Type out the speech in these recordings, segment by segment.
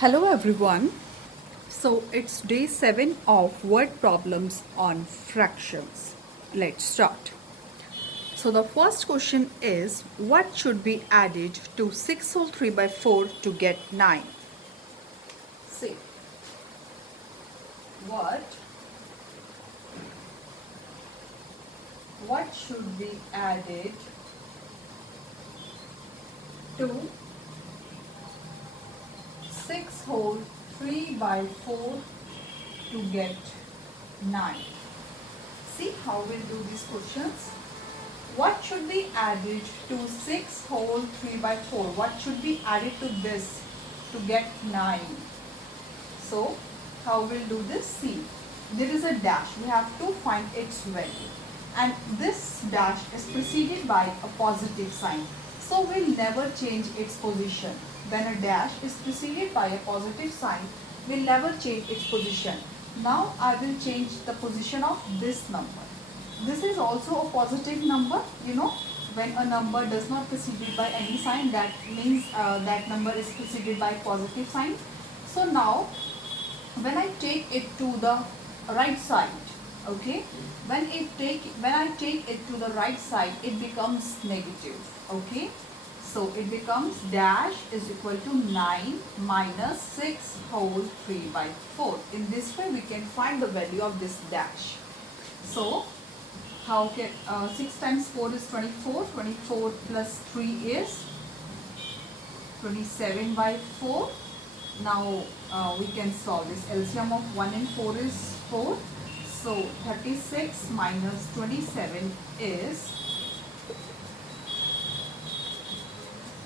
Hello everyone. So it's day 7 of word problems on fractions. Let's start. So the first question is, what should be added to 6 whole 3 by 4 to get 9? See, what should be added to 6 whole 3 by 4 to get 9? See how we'll do these questions. What should be added to 6 whole 3 by 4? What should be added to this to get 9? So, how we'll do this? See, there is a dash. We have to find its value. And this dash is preceded by a positive sign. So, we'll never change its position. When a dash is preceded by a positive sign, we'll never change its position. Now, I will change the position of this number. This is also a positive number, when a number does not preceded by any sign, that means that number is preceded by positive sign. So now when I take it to the right side, okay, when I take it to the right side, it becomes negative, okay. So it becomes dash is equal to 9 minus 6 whole 3 by 4. In this way we can find the value of this dash. So how can 6 times 4 is 24, 24 plus 3 is 27 by 4. Now we can solve this. LCM of 1 and 4 is 4. So 36 minus 27 is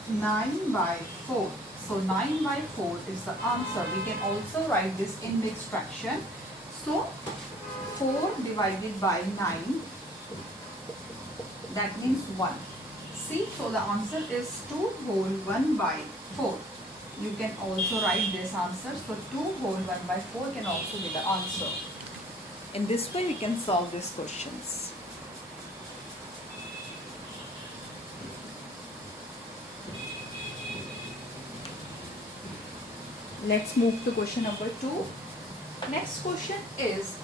9 by 4. So 9 by 4 is the answer. We can also write this in mixed fraction. So 4 divided by 9, that means 1. See, so the answer is 2 whole 1 by 4. You can also write this answer. So 2 whole 1 by 4 can also be the answer. In this way we can solve these questions. Let's move to question number 2. Next question is,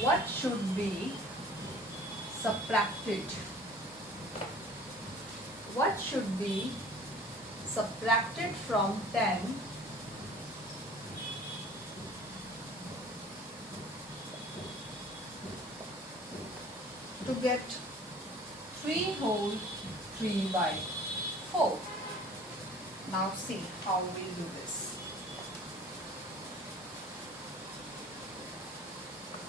what should be subtracted? What should be subtracted from 10 to get 3 whole 3 by 4? Now see how we'll do this.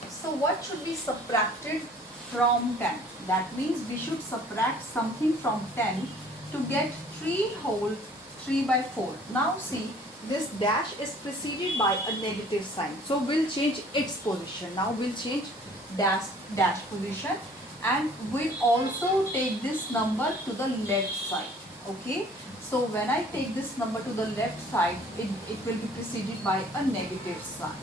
So what should be subtracted from 10? That means we should subtract something from 10 to get 3 whole 3 by 4. Now see, this dash is preceded by a negative sign. So we'll change its position. Now we'll change dash position, and we'll also take this number to the left side. Okay. So when I take this number to the left side, it will be preceded by a negative sign,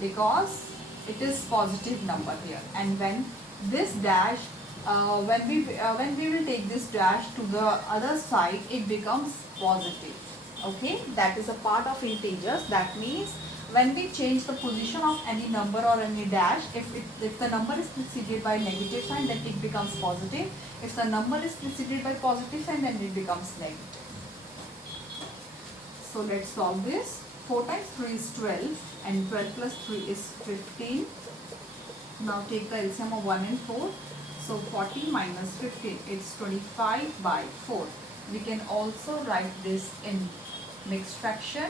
because it is positive number here. And when this dash when we will take this dash to the other side, it becomes positive. Okay, that is a part of integers. That means when we change the position of any number or any dash, if the number is preceded by negative sign, then it becomes positive. If the number is preceded by positive sign, then it becomes negative. So let's solve this. 4 times 3 is 12 and 12 plus 3 is 15. Now take the LCM of 1 and 4. So 40 minus 15 is 25 by 4. We can also write this in mixed fraction.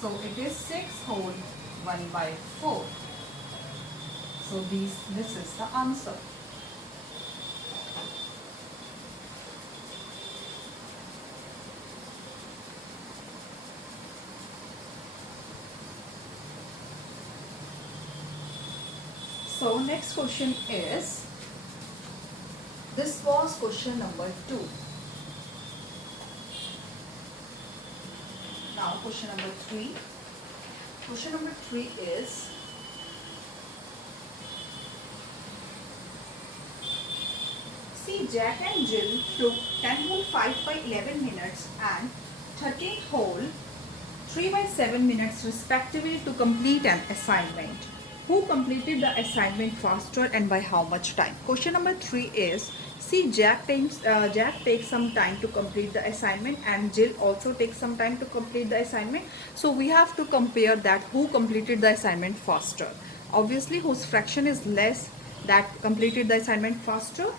So it is 6 whole 1 by 4. So this is the answer. So next question is, this was question number 2. Now question number 3. Question number 3 is, see, Jack and Jill took 10 whole 5 by 11 minutes and 13th hole 3 by 7 minutes respectively to complete an assignment. Who completed the assignment faster and by how much time? Question number 3 is, see, Jack takes some time to complete the assignment and Jill also takes some time to complete the assignment. So we have to compare that who completed the assignment faster. Obviously, whose fraction is less, that completed the assignment faster.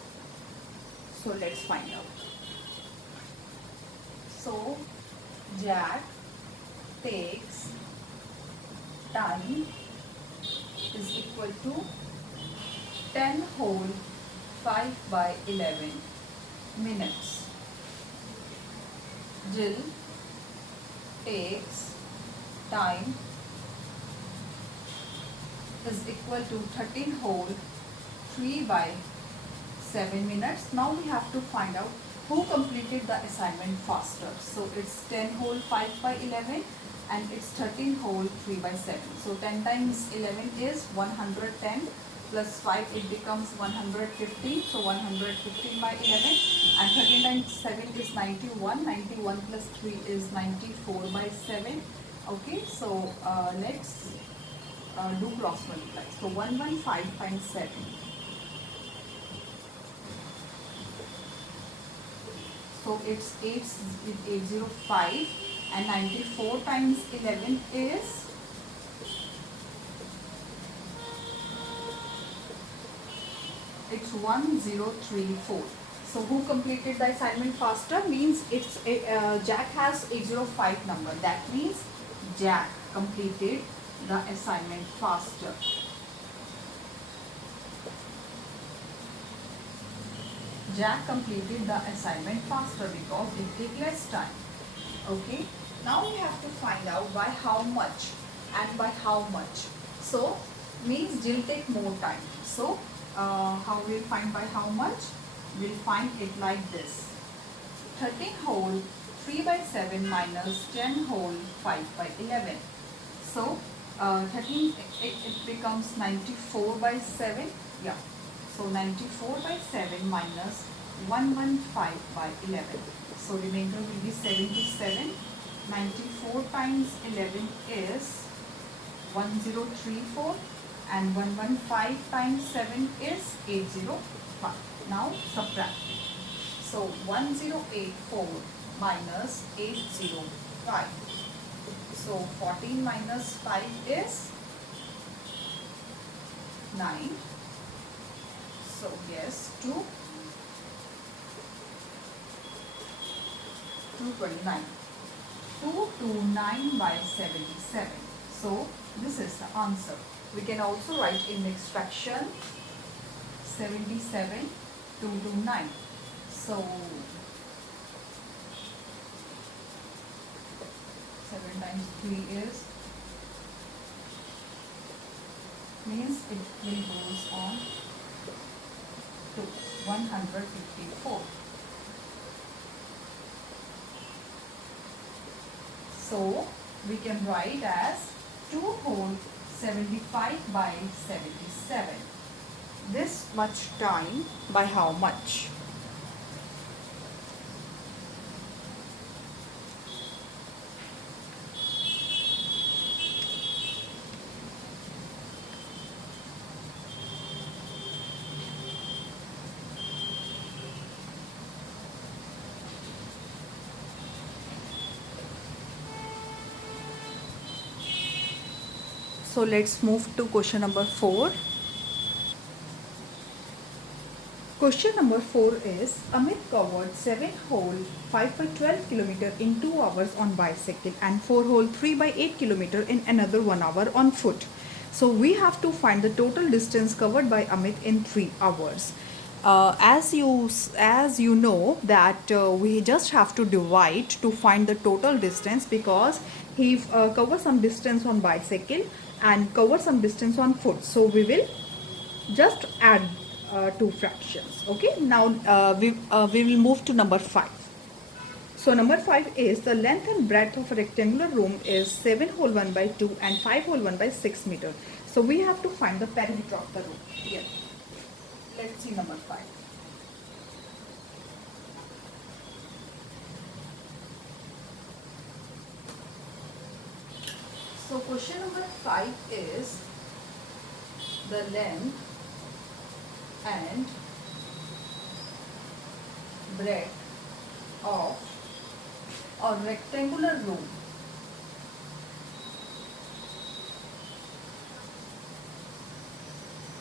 So let's find out. So Jack takes time is equal to 10 whole 5 by 11 minutes. Jill takes time is equal to 13 whole 3 by 7 minutes. Now we have to find out who completed the assignment faster. So it's 10 whole 5 by 11 and it's 13 whole 3 by 7. So 10 times 11 is 110 plus 5, it becomes 115. So 115 by 11 and 13 times 7 is 91. 91 plus 3 is 94 by 7. Okay, so let's do cross multiply. So 115 times 7. So it's 805 and 94 times 11 is it's 1034. So who completed the assignment faster? Means it's Jack has 805 number. That means Jack completed the assignment faster. Jack completed the assignment faster because it took less time. Okay. Now we have to find out by how much and by how much. So means Jill take more time. So how we'll find by how much? We'll find it like this. 13 whole 3 by 7 minus 10 whole 5 by 11. So 13 it becomes 94 by 7. Yeah. So 94 by 7 minus 115 by 11. So remainder will be 77. 94 times 11 is 1034 and 115 times 7 is 805. Now subtract. So 1084 minus 805. So 14 minus 5 is 9. So yes, 229. 229 by 77. So this is the answer. We can also write in next fraction 77 229. So 7 times 3 is means it will goes on to 154. So we can write as 2 whole 75 by 77. This much time by how much? So let's move to question number 4. Question number 4 is, Amit covered 7 whole 5 by 12 km in 2 hours on bicycle and 4 whole 3 by 8 km in another 1 hour on foot. So we have to find the total distance covered by Amit in 3 hours. As you know that we just have to divide to find the total distance, because he covered some distance on bicycle and covered some distance on foot. So we will just add two fractions. Okay, now we will move to number 5. So number 5 is, the length and breadth of a rectangular room is 7 whole 1 by 2 and 5 whole 1 by 6 meter. So we have to find the perimeter of the room. Here, let's see number 5. So question number 5 is the length and breadth of a rectangular room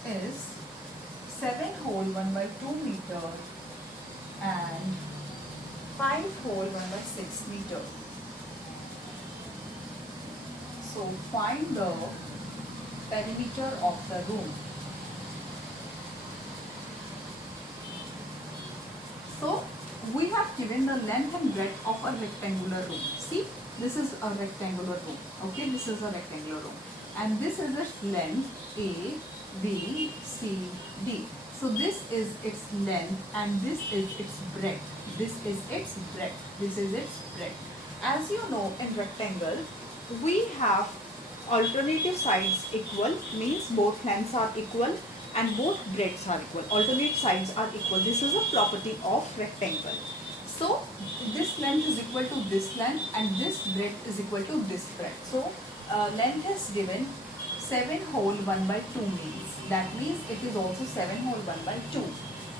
is 7 whole 1 by 2 meter and 5 whole 1 by 6 meter. So find the perimeter of the room. So we have given the length and breadth of a rectangular room. See, this is a rectangular room. Okay, this is a rectangular room. And this is its length A, B, C, D. So this is its length and this is its breadth. This is its breadth. This is its breadth. As you know, in rectangle, we have alternative sides equal, means both lengths are equal and both breadths are equal. Alternate sides are equal. This is a property of rectangle. So this length is equal to this length and this breadth is equal to this breadth. So length is given 7 whole 1 by 2 means. That means it is also 7 whole 1 by 2.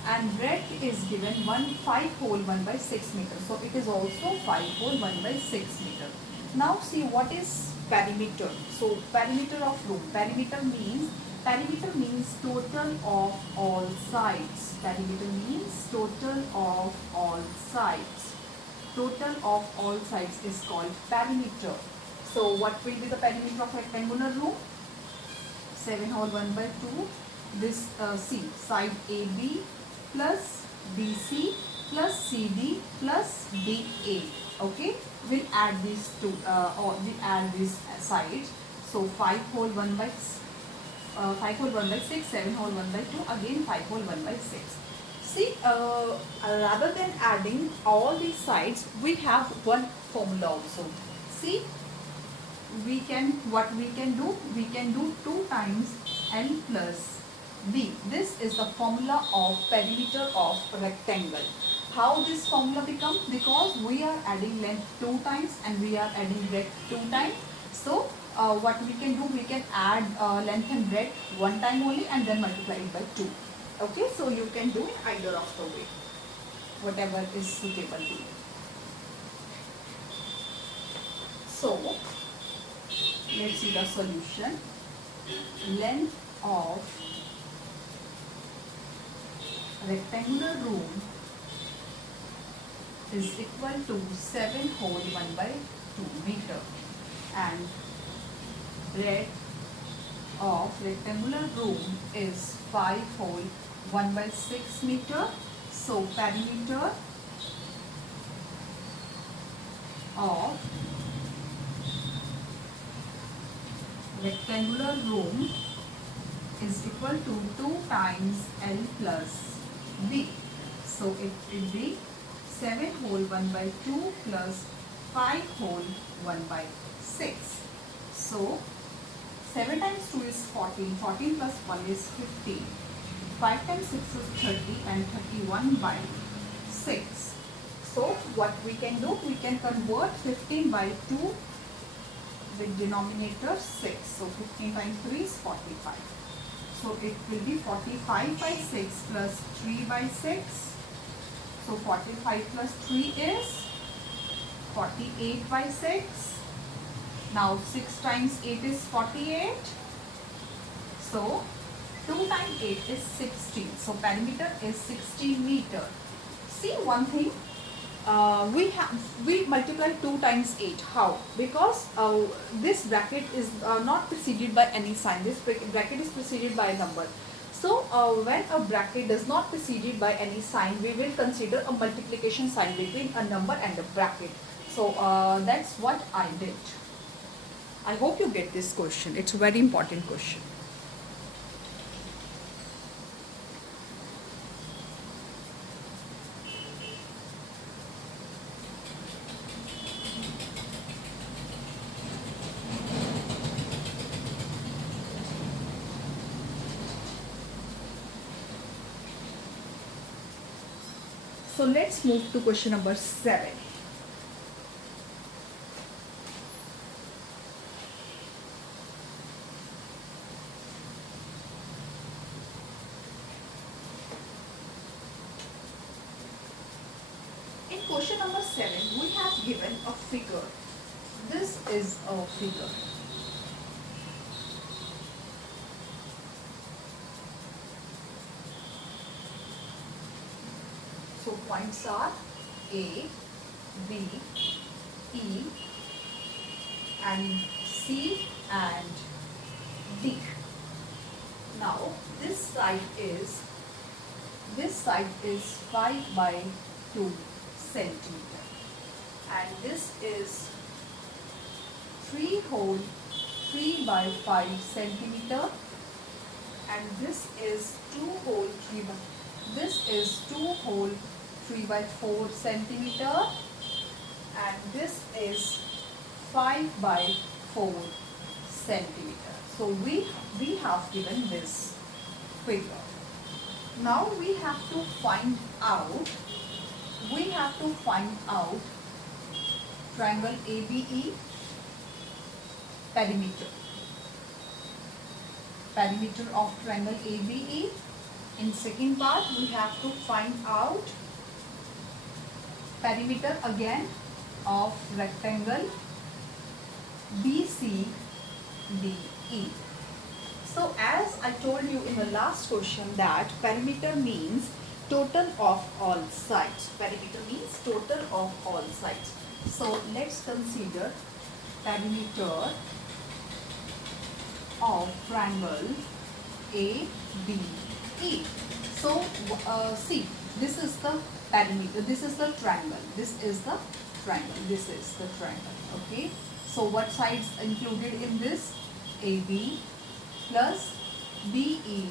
And breadth is given 5 whole 1 by 6 meter. So it is also 5 whole 1 by 6 meter. Now see what is perimeter. So perimeter of room. Perimeter means total of all sides. Perimeter means total of all sides. Total of all sides is called perimeter. So what will be the perimeter of rectangular room? 7 whole 1 by 2. This C, side AB plus BC plus CD plus DA. Okay, we'll add these two or we add these sides. So 5 whole 1 by 5 whole 1 by 6, 7 whole 1 by 2, again 5 whole 1 by 6. See, rather than adding all these sides, we have one formula also. See, what we can do 2 times L plus B. This is the formula of perimeter of rectangle. How this formula become? Because we are adding length 2 times and we are adding breadth 2 times. So what we can do, we can add length and breadth 1 time only and then multiply it by 2. Okay, so you can do it either of the way, whatever is suitable to you. So let's see the solution. Length of rectangular room is equal to 7 whole 1 by 2 meter and breadth of rectangular room is 5 whole 1 by 6 meter. So perimeter of rectangular room is equal to 2 times L plus B. So it will be 7 whole 1 by 2 plus 5 whole 1 by 6. So 7 times 2 is 14, 14 plus 1 is 15. 5 times 6 is 30 and 31 by 6. So what we can do, we can convert 15 by 2 with denominator 6. So 15 times 3 is 45. So it will be 45 by 6 plus 3 by 6. So 45 plus 3 is 48 by 6. Now 6 times 8 is 48. So 2 times 8 is 16. So perimeter is 16 meter. See one thing. We multiply 2 times 8. How? Because this bracket is not preceded by any sign. This bracket is preceded by a number. So when a bracket does not preceded by any sign, we will consider a multiplication sign between a number and a bracket. So that's what I did. I hope you get this question. It's a very important question. So let's move to question number 7. question number 7, we have given a figure. This is a figure. So points are A, B, E and C and D. Now this side is 5 by 2 centimeter and this is 3 whole 3 by 5 centimeter and this is 2 whole 3 by 4 centimeter and this is 5 by 4 centimeter. So we have given this figure. Now we have to find out triangle ABE perimeter of triangle ABE. In second part we have to find out perimeter again of rectangle BCDE. So as I told you in the last question that perimeter means total of all sides. Perimeter means total of all sides. So let's consider perimeter of triangle ABE. So see, this is the perimeter, this is the triangle, this is the triangle, this is the triangle. Okay, so what sides included in this? AB plus BE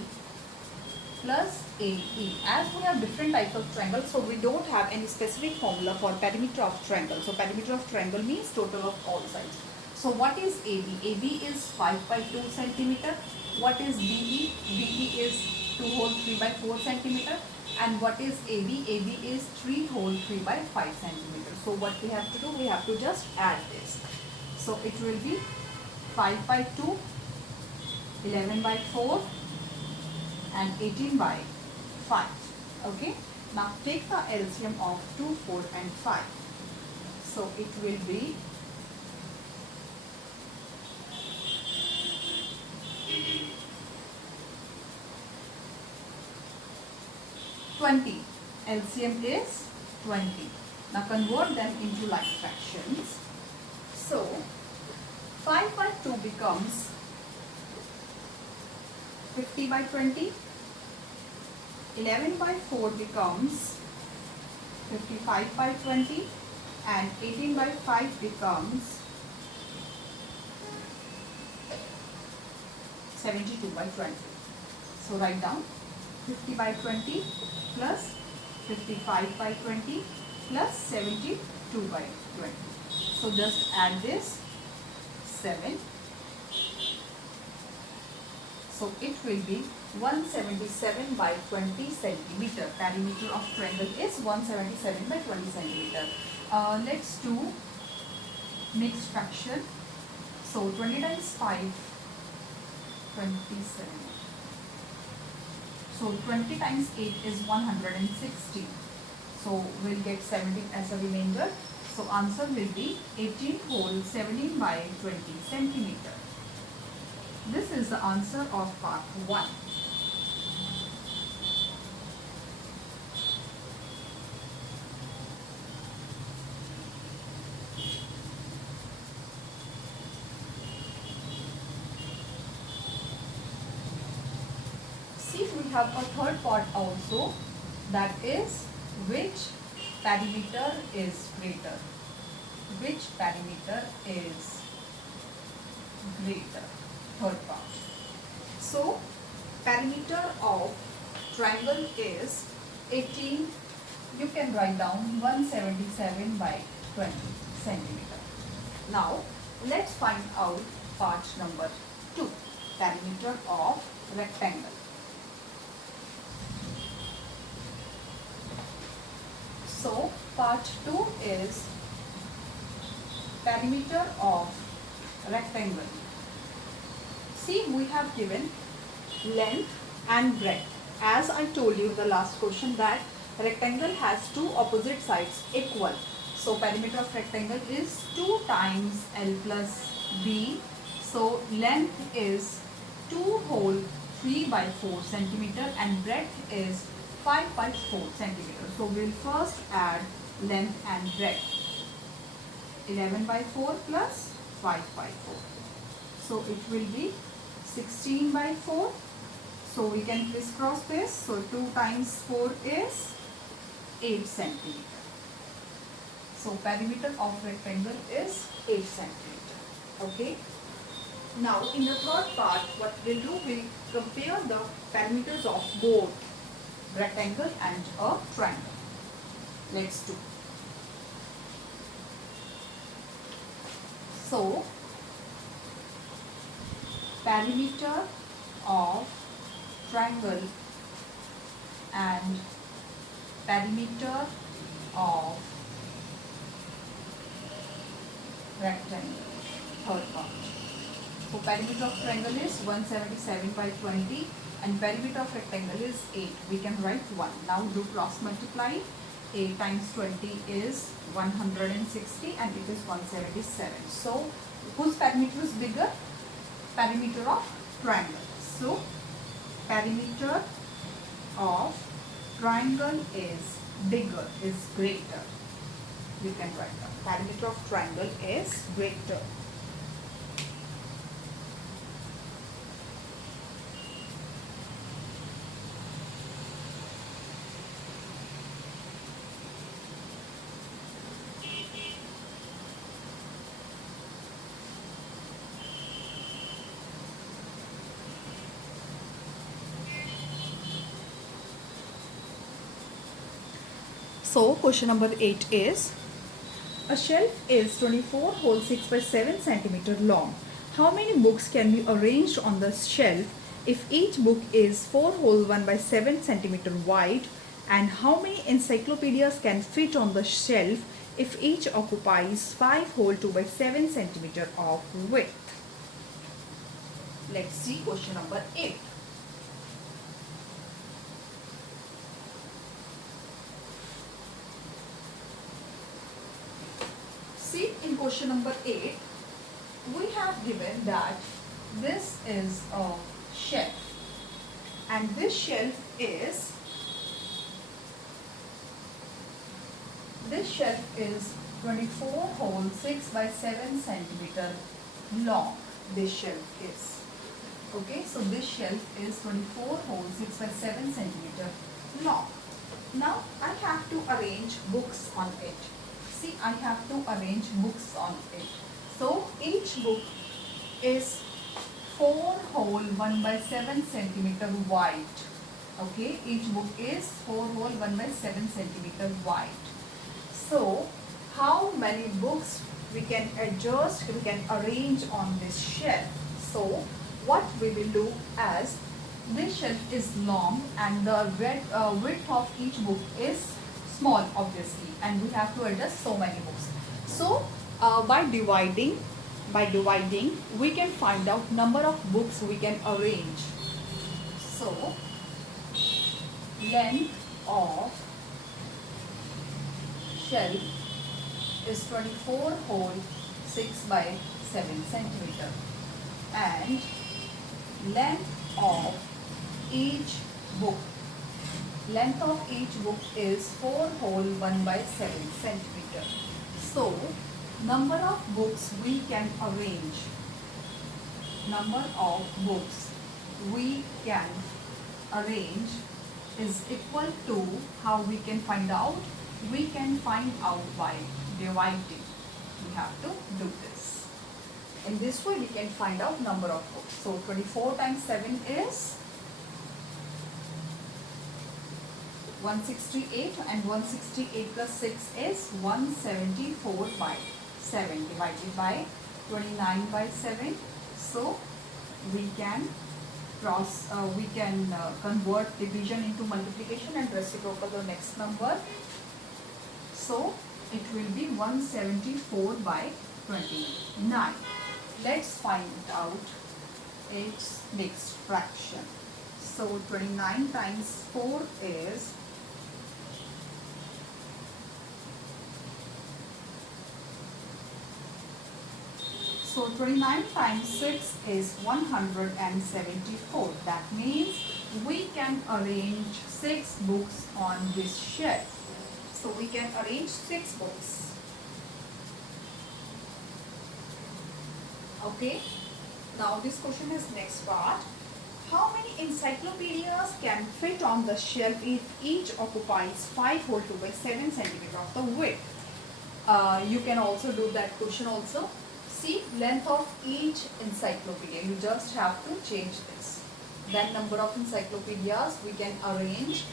plus AE. As we have different types of triangles, so we don't have any specific formula for perimeter of triangle. So perimeter of triangle means total of all sides. So what is AB? AB is 5 by 2 centimeter. What is BE? BE is 2 whole 3 by 4 centimeter. And what is AB? AB is 3 whole 3 by 5 centimeter. So what we have to do? We have to just add this. So it will be 5 by 2, 11 by 4 and 18 by 5. Okay. Now take the LCM of 2, 4 and 5. So it will be 20. LCM is 20. Now convert them into like fractions. So 5 by 2 becomes 50 by 20. 11 by 4 becomes 55 by 20 and 18 by 5 becomes 72 by 20. So write down 50 by 20 plus 55 by 20 plus 72 by 20. So just add this 7. So it will be 177 by 20 centimeter. Perimeter of triangle is 177 by 20 centimeter. Let's do mixed fraction. So 20 times 5, 27. So 20 times 8 is 160. So we'll get 17 as a remainder. So answer will be 18 whole 17 by 20 centimeter. This is the answer of part 1. See, we have a third part also, that is which perimeter is greater. Which perimeter is greater? Third part. So perimeter of triangle is 18. You can write down 177 by 20 centimeter. Now let's find out part number 2. Perimeter of rectangle. So part 2 is perimeter of rectangle. See, we have given length and breadth. As I told you in the last question that rectangle has two opposite sides equal. So perimeter of rectangle is 2 times L plus B. So length is 2 whole 3 by 4 centimeter and breadth is 5 by 4 centimeter. So we'll first add length and breadth. 11 by 4 plus 5 by 4. So it will be 16 by 4. So we can crisscross this. So 2 times 4 is 8 centimeter. So perimeter of rectangle is 8 centimeter. Okay. Now in the third part, what we'll do, we'll compare the perimeters of both rectangle and a triangle. Let's do. So perimeter of triangle and perimeter of rectangle. Third part. So perimeter of triangle is 177 by 20 and perimeter of rectangle is 8. We can write 1. Now do cross multiply. 8 times 20 is 160 and it is 177. So whose perimeter is bigger? Perimeter of triangle. So perimeter of triangle is bigger, is greater. You can write that. Perimeter of triangle is greater. So question number 8 is, a shelf is 24 whole 6 by 7 centimeter long. How many books can be arranged on the shelf if each book is 4 whole 1 by 7 centimeter wide? And how many encyclopedias can fit on the shelf if each occupies 5 whole 2 by 7 centimeter of width? Let's see question number 8. See, in question number 8, we have given that this is a shelf and this shelf is 24 whole 6 by 7 centimeter long. This shelf is. Okay, so this shelf is 24 whole 6 by 7 centimeter long. Now I have to arrange books on it. See, I have to arrange books on it. So each book is 4 whole 1 by 7 centimeter wide. Okay, each book is 4 whole 1 by 7 centimeter wide. So how many books we can adjust, we can arrange on this shelf? So what we will do, as this shelf is long and the width of each book is small obviously, and we have to adjust so many books. So by dividing we can find out number of books we can arrange. So length of shelf is 24 whole 6 by 7 centimeter and length of each book is 4 whole 1 by 7 centimeter. So number of books we can arrange, is equal to, how we can find out? We can find out by dividing. We have to do this. In this way we can find out number of books. So 24 times 7 is 168 and 168 plus 6 is 174 by 7 divided by 29 by 7. So we can convert division into multiplication and reciprocal the next number. So it will be 174 by 29. Let's find out its next fraction. So 29 times 4 is So 29 times 6 is 174. That means we can arrange 6 books on this shelf. So we can arrange 6 books. Okay. Now this question is next part. How many encyclopedias can fit on the shelf if each occupies 5 whole 2 by 7 centimeter of the width? You can also do that question also. See, length of each encyclopedia. You just have to change this. Then number of encyclopedias we can arrange.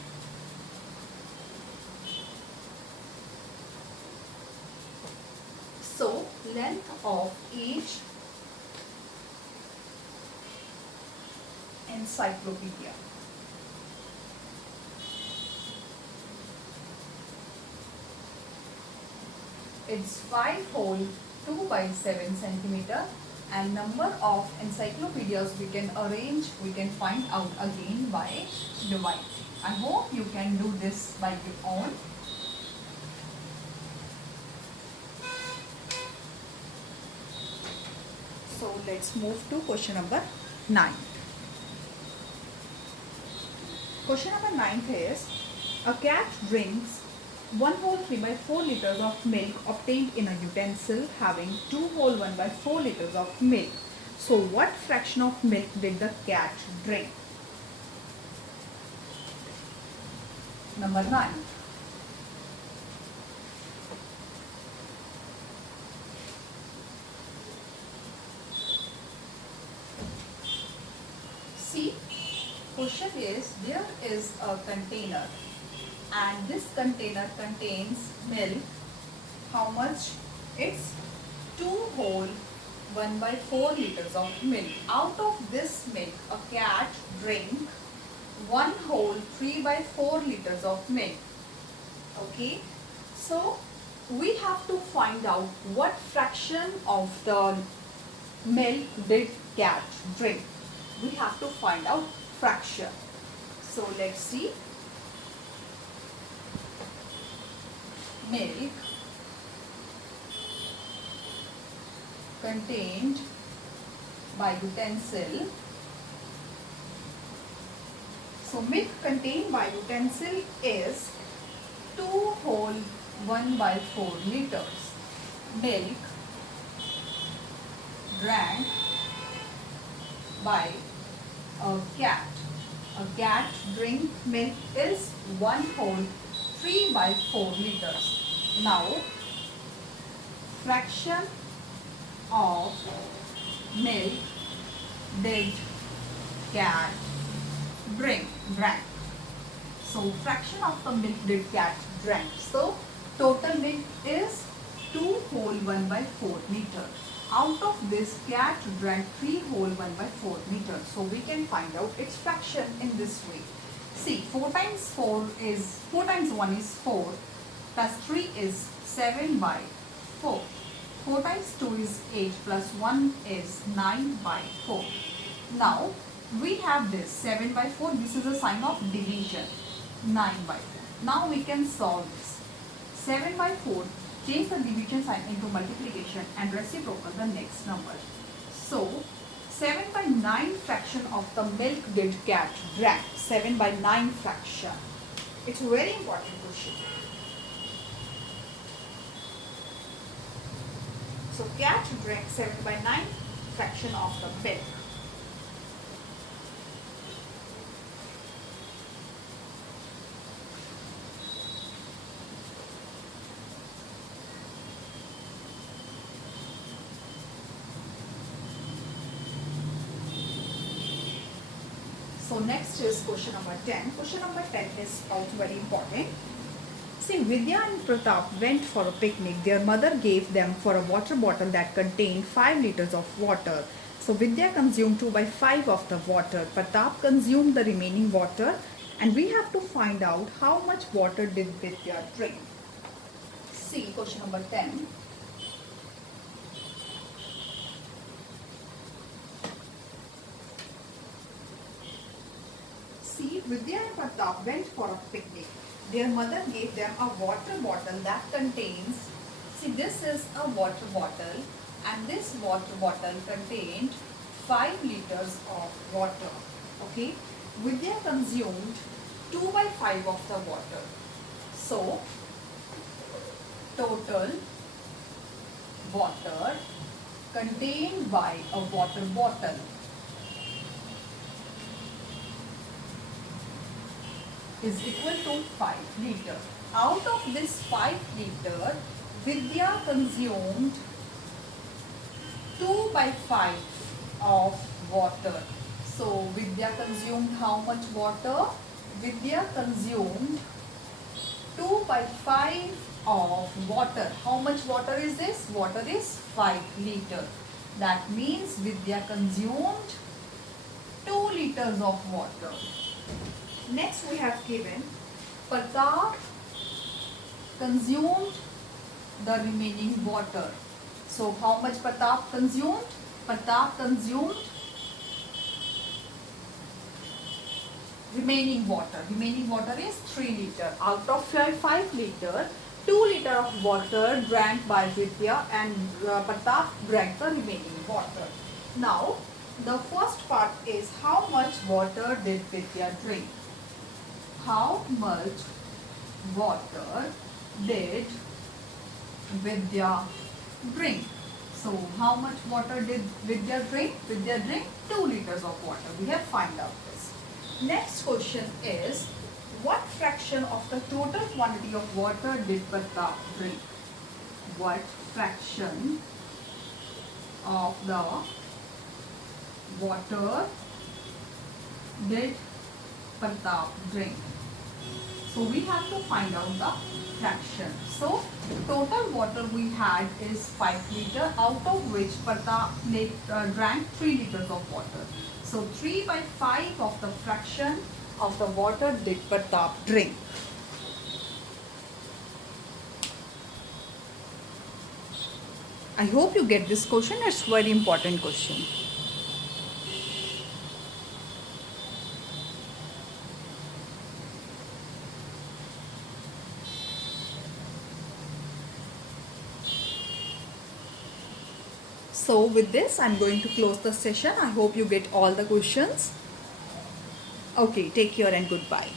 So, length of each encyclopedia. It's 5 whole 2 by 7 centimeter, and number of encyclopedias we can arrange, we can find out again by dividing. I hope you can do this by your own. So let's move to question number 9. Question number 9 is, a cat drinks 1 whole 3 by 4 liters of milk obtained in a utensil having 2 whole 1 by 4 liters of milk. So what fraction of milk did the cat drink? Number 9. See, question is, there is a container and this container contains milk. How much? It's 2 whole 1 by 4 liters of milk. Out of this milk, a cat drank 1 whole 3 by 4 liters of milk. Okay, so we have to find out what fraction of the milk did cat drink. We have to find out fraction. So let's see. Milk contained by utensil. So milk contained by utensil is 2 whole 1 by 4 liters. Milk drank by a cat. A cat drink milk is 1 whole 3 by 4 liters. Now, fraction of milk did cat drank. So, fraction of the milk did cat drank. So, total milk is 2 whole 1 by 4 liters. Out of this, cat drank 3 whole 1 by 4 liters. So, we can find out its fraction in this way. See, 4 times 1 is 4, plus 3 is 7 by 4. 4 times 2 is 8, plus 1 is 9 by 4. Now, we have this 7 by 4, this is a sign of division, 9 by 4. Now, we can solve this. 7 by 4, change the division sign into multiplication and reciprocal the next number. So, 7 by 9 fraction of the milk did cat drank. 7 by 9 fraction. It's a very important question. So cat drank 7 by 9 fraction of the milk. So next is question number 10. Question number 10 is also very important. See, Vidya and Pratap went for a picnic. Their mother gave them for a water bottle that contained 5 liters of water. So Vidya consumed 2 by 5 of the water. Pratap consumed the remaining water, and we have to find out how much water did Vidya drink. See question number 10. See, Vidya and Pratap went for a picnic. Their mother gave them a water bottle that contains, see, this is a water bottle and this water bottle contained 5 liters of water. Okay, Vidya consumed 2 by 5 of the water. So, total water contained by a water bottle is equal to 5 liter. Out of this 5 liter, Vidya consumed 2 by 5 of water. So, Vidya consumed how much water? Vidya consumed 2 by 5 of water. How much water is this? Water is 5 liter. That means Vidya consumed 2 liters of water. Next we have given Pratap consumed the remaining water. So how much Pratap consumed? Pratap consumed remaining water. Remaining water is 3 liter. Out of 5 liter, 2 liter of water drank by Vidya and Pratap drank the remaining water. Now, the first part is how much water did Vidya drink? How much water did Vidya drink? So, how much water did Vidya drink? Vidya drank 2 liters of water. We have found out this. Next question is, what fraction of the total quantity of water did Pratap drink? What fraction of the water did Pratap drink? So we have to find out the fraction. So total water we had is 5 liter, out of which Pratap drank 3 liters of water. So 3 by 5 of the fraction of the water did Pratap drink. I hope you get this question. It's very important question. So with this, I'm going to close the session. I hope you get all the questions. Okay, take care and goodbye.